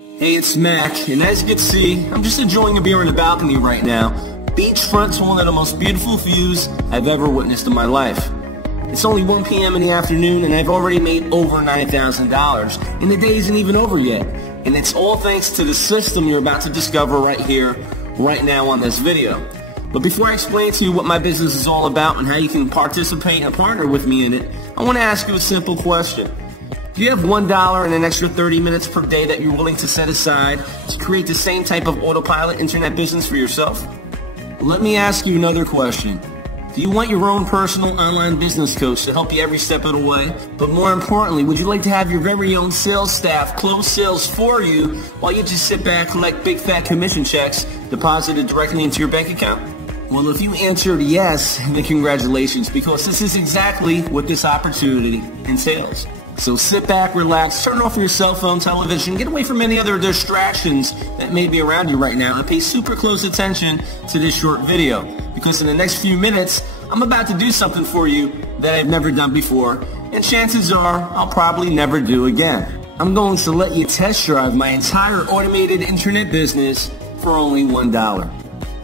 Hey, it's Mac, and as you can see, I'm just enjoying a beer on the balcony right now. Beachfront to one of the most beautiful views I've ever witnessed in my life. It's only 1 p.m. in the afternoon, and I've already made over $9,000, and the day isn't even over yet. And it's all thanks to the system you're about to discover right here, right now on this video. But before I explain to you what my business is all about and how you can participate and partner with me in it, I want to ask you a simple question. Do you have $1 and an extra 30 minutes per day that you're willing to set aside to create the same type of autopilot internet business for yourself? Let me ask you another question. Do you want your own personal online business coach to help you every step of the way? But more importantly, would you like to have your very own sales staff close sales for you while you just sit back, collect big fat commission checks deposited directly into your bank account? Well, if you answered yes, then congratulations, because this is exactly what this opportunity entails. So sit back, relax, turn off your cell phone, television, get away from any other distractions that may be around you right now, and pay super close attention to this short video. Because in the next few minutes, I'm about to do something for you that I've never done before, and chances are I'll probably never do again. I'm going to let you test drive my entire automated internet business for only $1.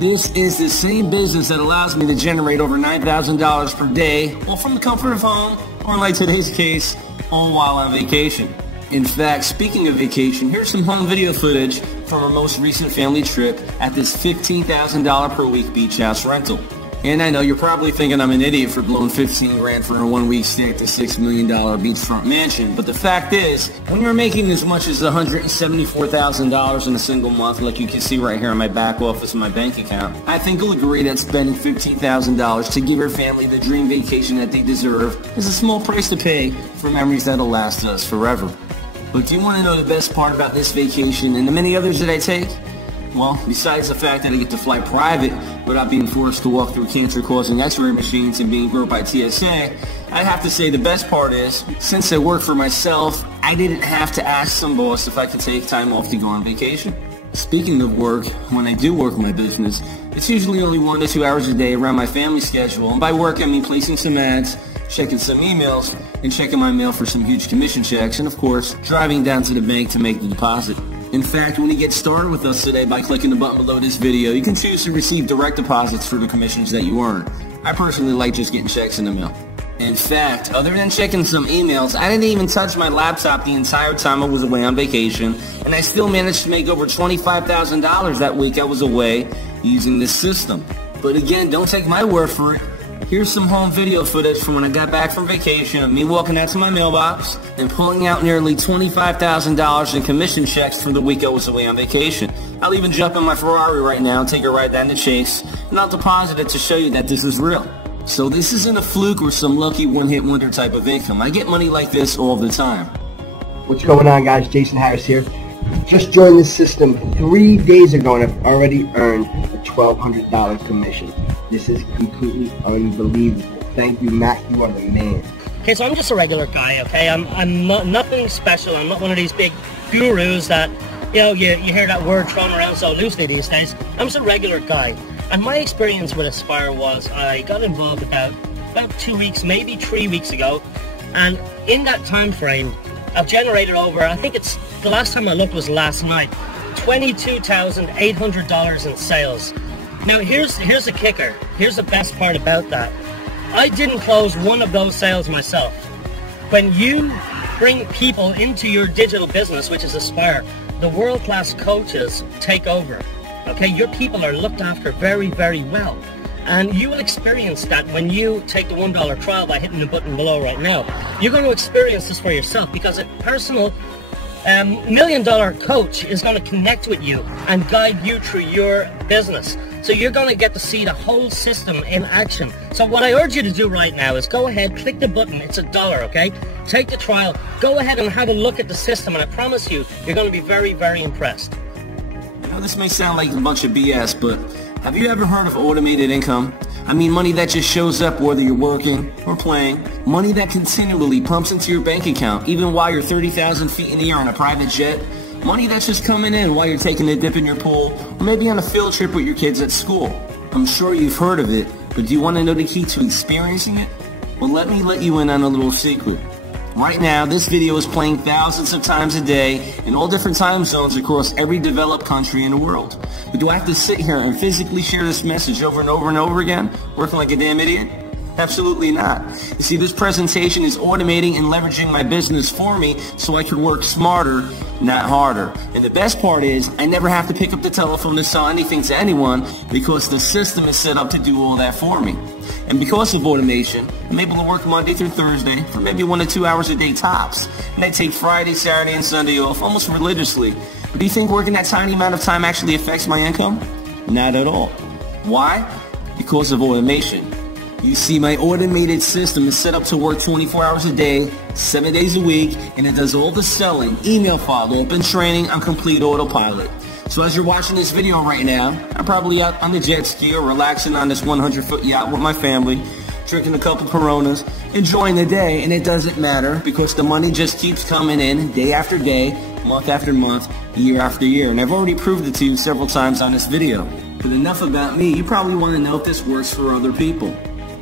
This is the same business that allows me to generate over $9,000 per day, well, from the comfort of home, or like today's case, all while on vacation. In fact, speaking of vacation, here's some home video footage from our most recent family trip at this $15,000 per week beach house rental. And I know you're probably thinking I'm an idiot for blowing 15 grand for a 1 week stay at the $6 million beachfront mansion, but the fact is, when you're making as much as $174,000 in a single month, like you can see right here in my back office in my bank account, I think you'll agree that spending $15,000 to give your family the dream vacation that they deserve is a small price to pay for memories that'll last us forever. But do you want to know the best part about this vacation and the many others that I take? Well, besides the fact that I get to fly private without being forced to walk through cancer-causing x-ray machines and being groped by TSA, I have to say the best part is, since I work for myself, I didn't have to ask some boss if I could take time off to go on vacation. Speaking of work, when I do work my business, it's usually only 1 to 2 hours a day around my family schedule, and by work I mean placing some ads, checking some emails, and checking my mail for some huge commission checks, and of course, driving down to the bank to make the deposit. In fact, when you get started with us today by clicking the button below this video, you can choose to receive direct deposits for the commissions that you earn. I personally like just getting checks in the mail. In fact, other than checking some emails, I didn't even touch my laptop the entire time I was away on vacation, and I still managed to make over $25,000 that week I was away using this system. But again, don't take my word for it. Here's some home video footage from when I got back from vacation of me walking out to my mailbox and pulling out nearly $25,000 in commission checks for the week I was away on vacation. I'll even jump in my Ferrari right now and take a ride down the Chase, and I'll deposit it to show you that this is real. So this isn't a fluke or some lucky one-hit wonder type of income. I get money like this all the time. What's going on, guys? Jason Harris here. Just joined the system 3 days ago and I've already earned a $1,200 commission. This is completely unbelievable. Thank you, Mac. You are the man. Okay, so I'm just a regular guy, okay? I'm not, nothing special. I'm not one of these big gurus that, you know, you hear that word thrown around so loosely these days. I'm just a regular guy. And my experience with Aspire was I got involved about 2 weeks, maybe 3 weeks ago. And in that time frame, I've generated over, I think it's, the last time I looked was last night, $22,800 in sales. Now here's the kicker. Here's the best part about that. I didn't close one of those sales myself. When you bring people into your digital business, which is Aspire, the world-class coaches take over. Okay, your people are looked after very, very well. And you will experience that when you take the $1 trial by hitting the button below right now. You're going to experience this for yourself because a personal $1 million coach is going to connect with you and guide you through your business. So you're going to get to see the whole system in action. So what I urge you to do right now is go ahead, click the button. It's $1, okay? Take the trial. Go ahead and have a look at the system, and I promise you, you're going to be very, very impressed. You know, this may sound like a bunch of BS, but have you ever heard of automated income? I mean, money that just shows up whether you're working or playing. Money that continually pumps into your bank account, even while you're 30,000 feet in the air on a private jet. Money that's just coming in while you're taking a dip in your pool, or maybe on a field trip with your kids at school. I'm sure you've heard of it, but do you want to know the key to experiencing it? Well, let me let you in on a little secret. Right now, this video is playing thousands of times a day in all different time zones across every developed country in the world. But do I have to sit here and physically share this message over and over and over again, working like a damn idiot? Absolutely not. You see, this presentation is automating and leveraging my business for me so I can work smarter, not harder. And the best part is, I never have to pick up the telephone to sell anything to anyone because the system is set up to do all that for me. And because of automation, I'm able to work Monday through Thursday for maybe 1 to 2 hours a day tops. And I take Friday, Saturday, and Sunday off almost religiously. But do you think working that tiny amount of time actually affects my income? Not at all. Why? Because of automation. You see, my automated system is set up to work 24 hours a day, 7 days a week, and it does all the selling, email follow-up, and training on complete autopilot. So as you're watching this video right now, I'm probably out on the jet ski or relaxing on this 100-foot yacht with my family, drinking a couple Coronas, enjoying the day, and it doesn't matter because the money just keeps coming in day after day, month after month, year after year. And I've already proved it to you several times on this video. But enough about me. You probably want to know if this works for other people.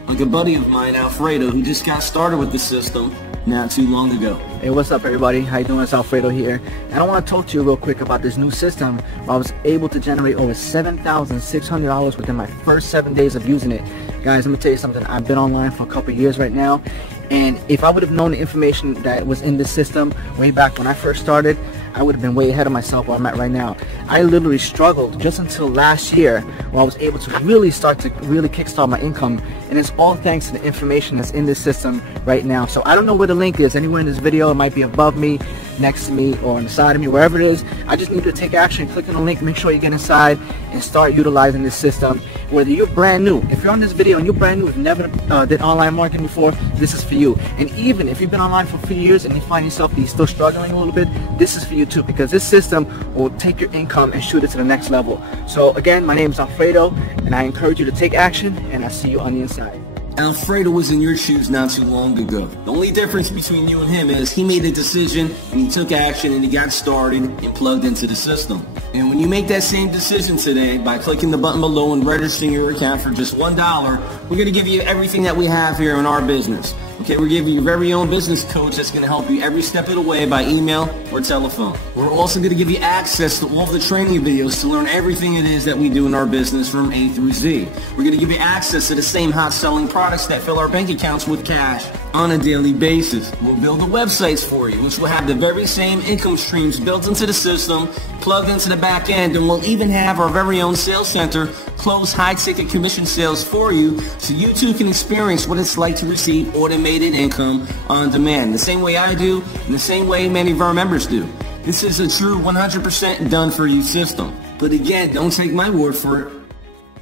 Like a buddy of mine, Alfredo, who just got started with the system not too long ago. Hey, what's up everybody? How you doing? It's Alfredo here. And I want to talk to you real quick about this new system where I was able to generate over $7,600 within my first 7 days of using it. Guys, let me tell you something. I've been online for a couple years right now, and if I would have known the information that was in this system way back when I first started, I would have been way ahead of myself where I'm at right now. I literally struggled just until last year where I was able to really start to kickstart my income, and it's all thanks to the information that's in this system right now. So I don't know where the link is, anywhere in this video. It might be above me, next to me, or on the side of me, wherever it is. I just need you to take action, click on the link, make sure you get inside and start utilizing this system. Whether you're brand new, if you're on this video and you're brand new, if you've never did online marketing before, this is for you. And even if you've been online for a few years and you find yourself that you're still struggling a little bit, this is for you too, because this system will take your income and shoot it to the next level. So again, my name is Alfredo, and I encourage you to take action, and I'll see you on the inside. Alfredo was in your shoes not too long ago. The only difference between you and him is he made a decision and he took action and he got started and plugged into the system. And when you make that same decision today by clicking the button below and registering your account for just $1, we're going to give you everything that we have here in our business. Okay, we're giving you your very own business coach that's going to help you every step of the way by email or telephone. We're also going to give you access to all of the training videos to learn everything it is that we do in our business from A through Z. We're going to give you access to the same hot selling products that fill our bank accounts with cash on a daily basis. We'll build the websites for you, which will have the very same income streams built into the system, plugged into the back end, and we'll even have our very own sales center close high-ticket commission sales for you so you too can experience what it's like to receive automated income on demand, the same way I do and the same way many of our members do. This is a true 100% done-for-you system. But again, don't take my word for it.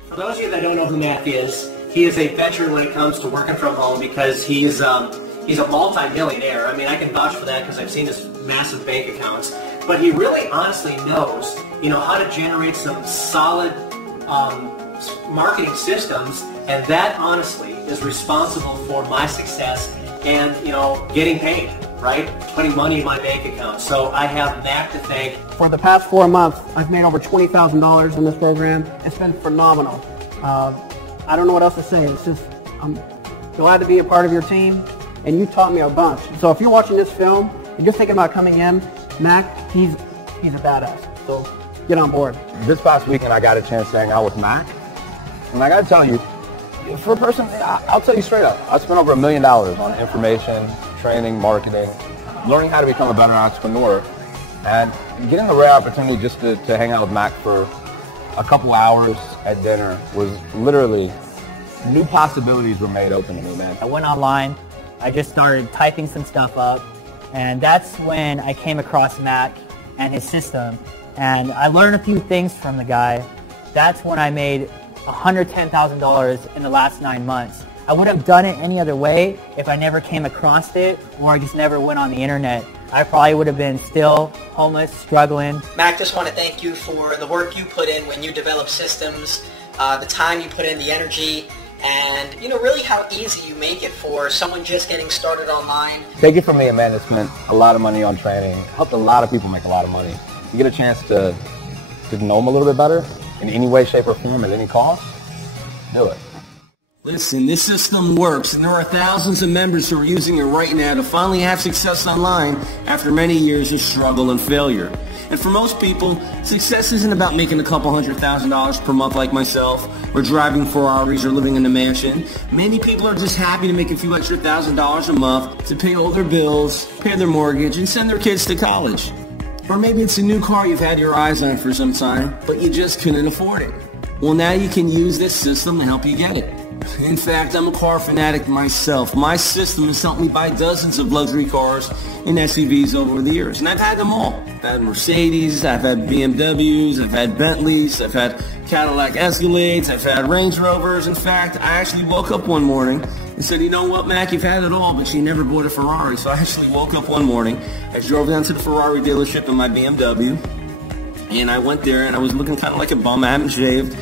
For those of you that don't know who Matt is, he is a veteran when it comes to working from home because he's a multi-millionaire. I mean, I can vouch for that because I've seen his massive bank accounts. But he really honestly knows, how to generate some solid marketing systems, and that honestly is responsible for my success and, getting paid, right? Putting money in my bank account. So I have Mac to thank. For the past 4 months, I've made over $20,000 in this program. It's been phenomenal. I don't know what else to say. It's just, I'm glad to be a part of your team, and you taught me a bunch. So if you're watching this film, you're just thinking about coming in, Mac, he's a badass. So get on board. This past weekend, I got a chance to hang out with Mac, and I got to tell you, for a person, I'll tell you straight up, I spent over $1 million on information, training, marketing, learning how to become a better entrepreneur, and getting the rare opportunity just to hang out with Mac for a couple hours at dinner was literally, new possibilities were made open to me, man. I went online, I just started typing some stuff up, and that's when I came across Mac and his system, and I learned a few things from the guy. That's when I made $110,000 in the last 9 months. I wouldn't have done it any other way if I never came across it or I just never went on the internet. I probably would have been still homeless, struggling. Mac, just want to thank you for the work you put in when you develop systems, the time you put in, the energy, and really how easy you make it for someone just getting started online. Take it from me, a man that spent a lot of money on training, helped a lot of people make a lot of money. You get a chance to know them a little bit better in any way, shape, or form at any cost, do it. Listen, this system works, and there are thousands of members who are using it right now to finally have success online after many years of struggle and failure. And for most people, success isn't about making a couple $100,000 per month like myself, or driving Ferraris or living in a mansion. Many people are just happy to make a few extra $1,000s a month to pay all their bills, pay their mortgage, and send their kids to college. Or maybe it's a new car you've had your eyes on for some time, but you just couldn't afford it. Well, now you can use this system to help you get it. In fact, I'm a car fanatic myself. My system has helped me buy dozens of luxury cars and SUVs over the years, and I've had them all. I've had Mercedes, I've had BMWs, I've had Bentleys, I've had Cadillac Escalades, I've had Range Rovers. In fact, I actually woke up one morning and said, you know what, Mac, you've had it all, but you never bought a Ferrari. So I actually woke up one morning, I drove down to the Ferrari dealership in my BMW, and I went there, and I was looking kind of like a bum. I haven't shaved.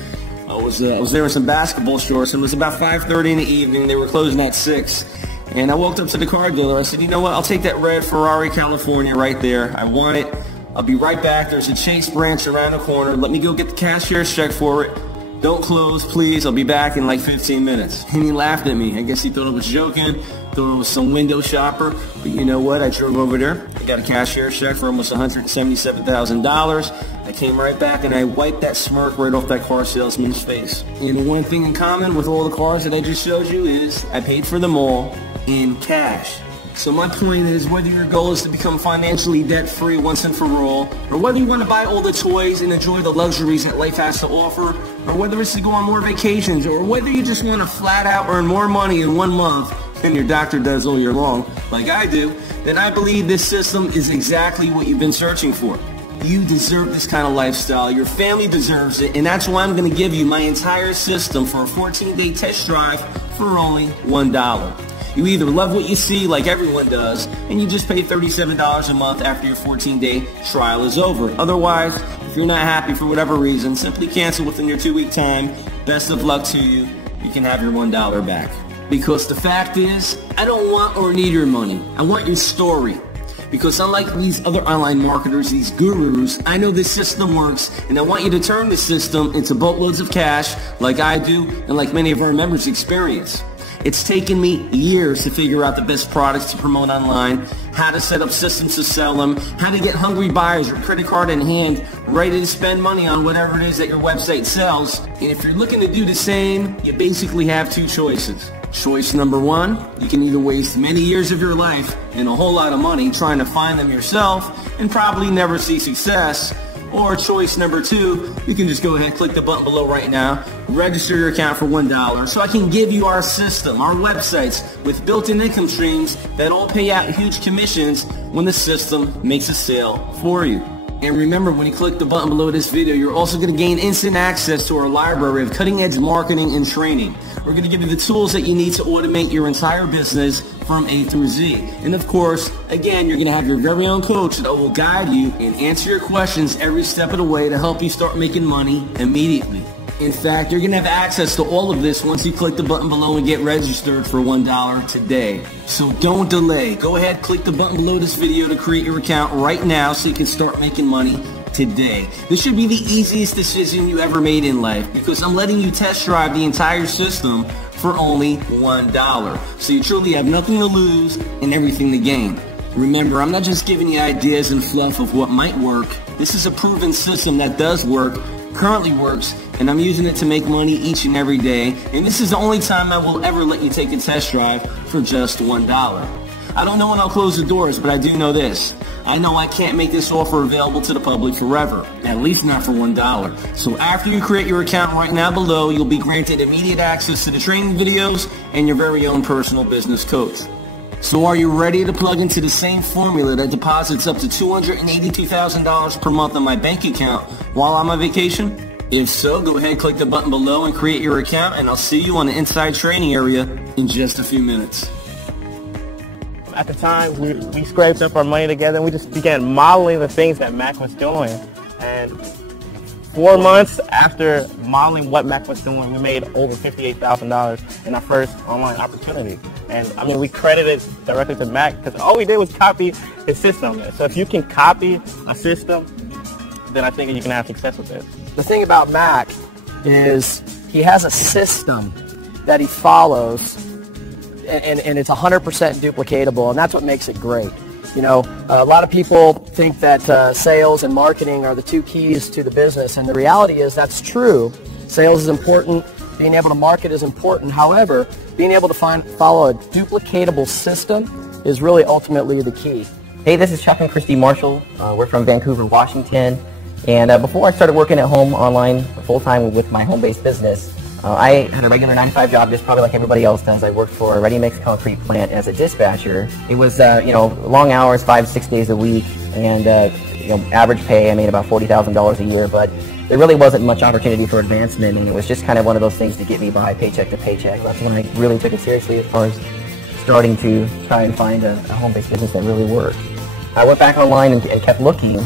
I was there in some basketball shorts, and it was about 5:30 in the evening. They were closing at 6. And I walked up to the car dealer. I said, you know what, I'll take that red Ferrari California right there. I want it. I'll be right back. There's a Chase branch around the corner. Let me go get the cashier's check for it. Don't close, please. I'll be back in like 15 minutes. And he laughed at me. I guess he thought I was joking, thought it was some window shopper. But you know what? I drove over there. I got a cashier's check for almost $177,000. I came right back and I wiped that smirk right off that car salesman's face. And the one thing in common with all the cars that I just showed you is I paid for them all in cash. So my point is, whether your goal is to become financially debt-free once and for all, or whether you want to buy all the toys and enjoy the luxuries that life has to offer, or whether it's to go on more vacations, or whether you just want to flat out earn more money in 1 month than your doctor does all year long, like I do, then I believe this system is exactly what you've been searching for. You deserve this kind of lifestyle. Your family deserves it, and that's why I'm going to give you my entire system for a 14-day test drive for only $1. You either love what you see, like everyone does, and you just pay $37 a month after your 14-day trial is over. Otherwise, if you're not happy for whatever reason, simply cancel within your 2-week time. Best of luck to you. You can have your $1 back. Because the fact is, I don't want or need your money. I want your story. Because unlike these other online marketers, these gurus, I know this system works, and I want you to turn this system into boatloads of cash like I do and like many of our members experience. It's taken me years to figure out the best products to promote online, how to set up systems to sell them, how to get hungry buyers your credit card in hand, ready to spend money on whatever it is that your website sells. And if you're looking to do the same, you basically have 2 choices. Choice number 1, you can either waste many years of your life and a whole lot of money trying to find them yourself and probably never see success. Or choice number 2, you can just go ahead and click the button below right now, register your account for $1 so I can give you our system, our websites with built-in income streams that all pay out huge commissions when the system makes a sale for you. And remember, when you click the button below this video, you're also going to gain instant access to our library of cutting-edge marketing and training. We're going to give you the tools that you need to automate your entire business from A through Z. And of course, again, you're going to have your very own coach that will guide you and answer your questions every step of the way to help you start making money immediately. In fact, you're going to have access to all of this once you click the button below and get registered for $1 today. So don't delay. Go ahead, click the button below this video to create your account right now so you can start making money today. This should be the easiest decision you ever made in life because I'm letting you test drive the entire system for only $1. So you truly have nothing to lose and everything to gain. Remember, I'm not just giving you ideas and fluff of what might work. This is a proven system that does work, currently works, and I'm using it to make money each and every day. And this is the only time I will ever let you take a test drive for just $1. I don't know when I'll close the doors, but I do know this. I know I can't make this offer available to the public forever, at least not for $1. So after you create your account right now below, you'll be granted immediate access to the training videos and your very own personal business coach. So are you ready to plug into the same formula that deposits up to $282,000 per month on my bank account while I'm on vacation? If so, go ahead and click the button below and create your account, and I'll see you on the inside training area in just a few minutes. At the time, we scraped up our money together and we just began modeling the things that Mac was doing. And 4 months after modeling what Mac was doing, we made over $58,000 in our first online opportunity. And I mean, we credited directly to Mac because all we did was copy his system. So if you can copy a system, then I think you can have success with it. The thing about Mac is he has a system that he follows, and it's 100% duplicatable, and that's what makes it great. You know, a lot of people think that sales and marketing are the two keys to the business, and the reality is that's true. Sales is important, being able to market is important. However, being able to follow a duplicatable system is really ultimately the key. Hey, this is Chuck and Christy Marshall. We're from Vancouver, Washington. And before I started working at home online full-time with my home-based business, I had a regular 9-to-5 job, just probably like everybody else does. I worked for a ready-mix concrete plant as a dispatcher. It was, you know, long hours, 5-6 days a week, and you know, average pay, I made about $40,000 a year, but there really wasn't much opportunity for advancement, and it was just kind of one of those things to get me by paycheck to paycheck. That's when I really took it seriously as far as starting to try and find a home-based business that really worked. I went back online and kept looking,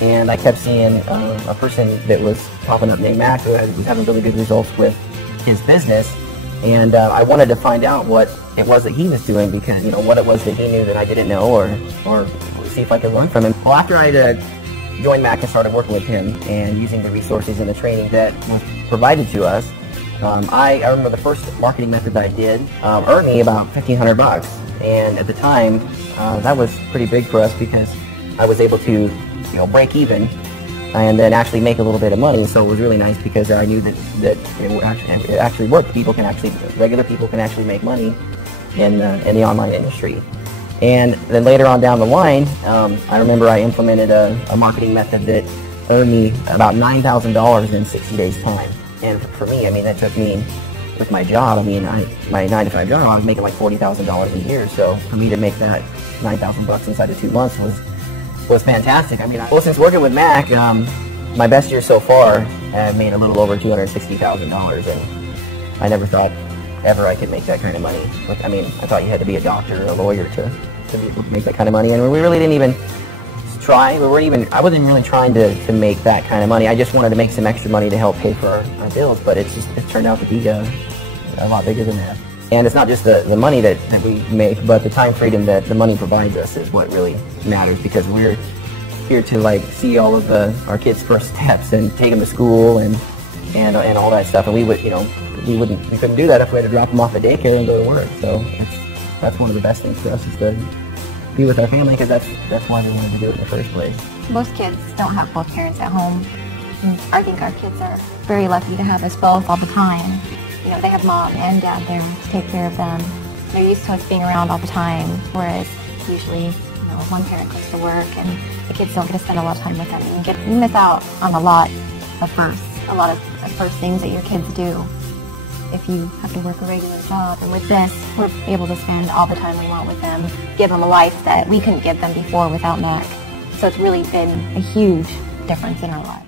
and I kept seeing a person that was popping up named Mac who was having really good results with his business, and I wanted to find out what it was that he was doing, because, you know, what it was that he knew that I didn't know, or see if I could learn from him. Well, after I joined Mac and started working with him and using the resources and the training that was provided to us, I remember the first marketing method that I did earned me about $1,500, and at the time that was pretty big for us because I was able to, you know, break even and then actually make a little bit of money. So it was really nice because I knew that it actually worked. Regular people can actually make money in the online industry. And then later on down the line, I remember I implemented a marketing method that earned me about $9,000 in 60 days time. And for me, I mean, that took me, with my job, I mean, my 9-to-5 job, I was making like $40,000 a year. So for me to make that $9,000 inside of 2 months was fantastic. I mean, well, since working with Mac, my best year so far, I've made a little over $260,000, and I never thought ever I could make that kind of money. I mean, I thought you had to be a doctor or a lawyer to be able to make that kind of money, and we really didn't even try. I wasn't really trying to make that kind of money. I just wanted to make some extra money to help pay for our bills, but it turned out to be a lot bigger than that. And it's not just the money that we make, but the time freedom that the money provides us is what really matters, because we're here to like see all of our kids' first steps and take them to school and all that stuff. And we couldn't do that if we had to drop them off at daycare and go to work. So that's one of the best things for us, is to be with our family, because that's why we wanted to do it in the first place. Most kids don't have both parents at home. I think our kids are very lucky to have us both all the time. You know, they have mom and dad there to take care of them. They're used to us being around all the time, whereas usually, you know, one parent goes to work and the kids don't get to spend a lot of time with them. You miss out on a lot of first things that your kids do if you have to work a regular job. And with this, we're able to spend all the time we want with them, give them a life that we couldn't give them before without Mac. So it's really been a huge difference in our lives.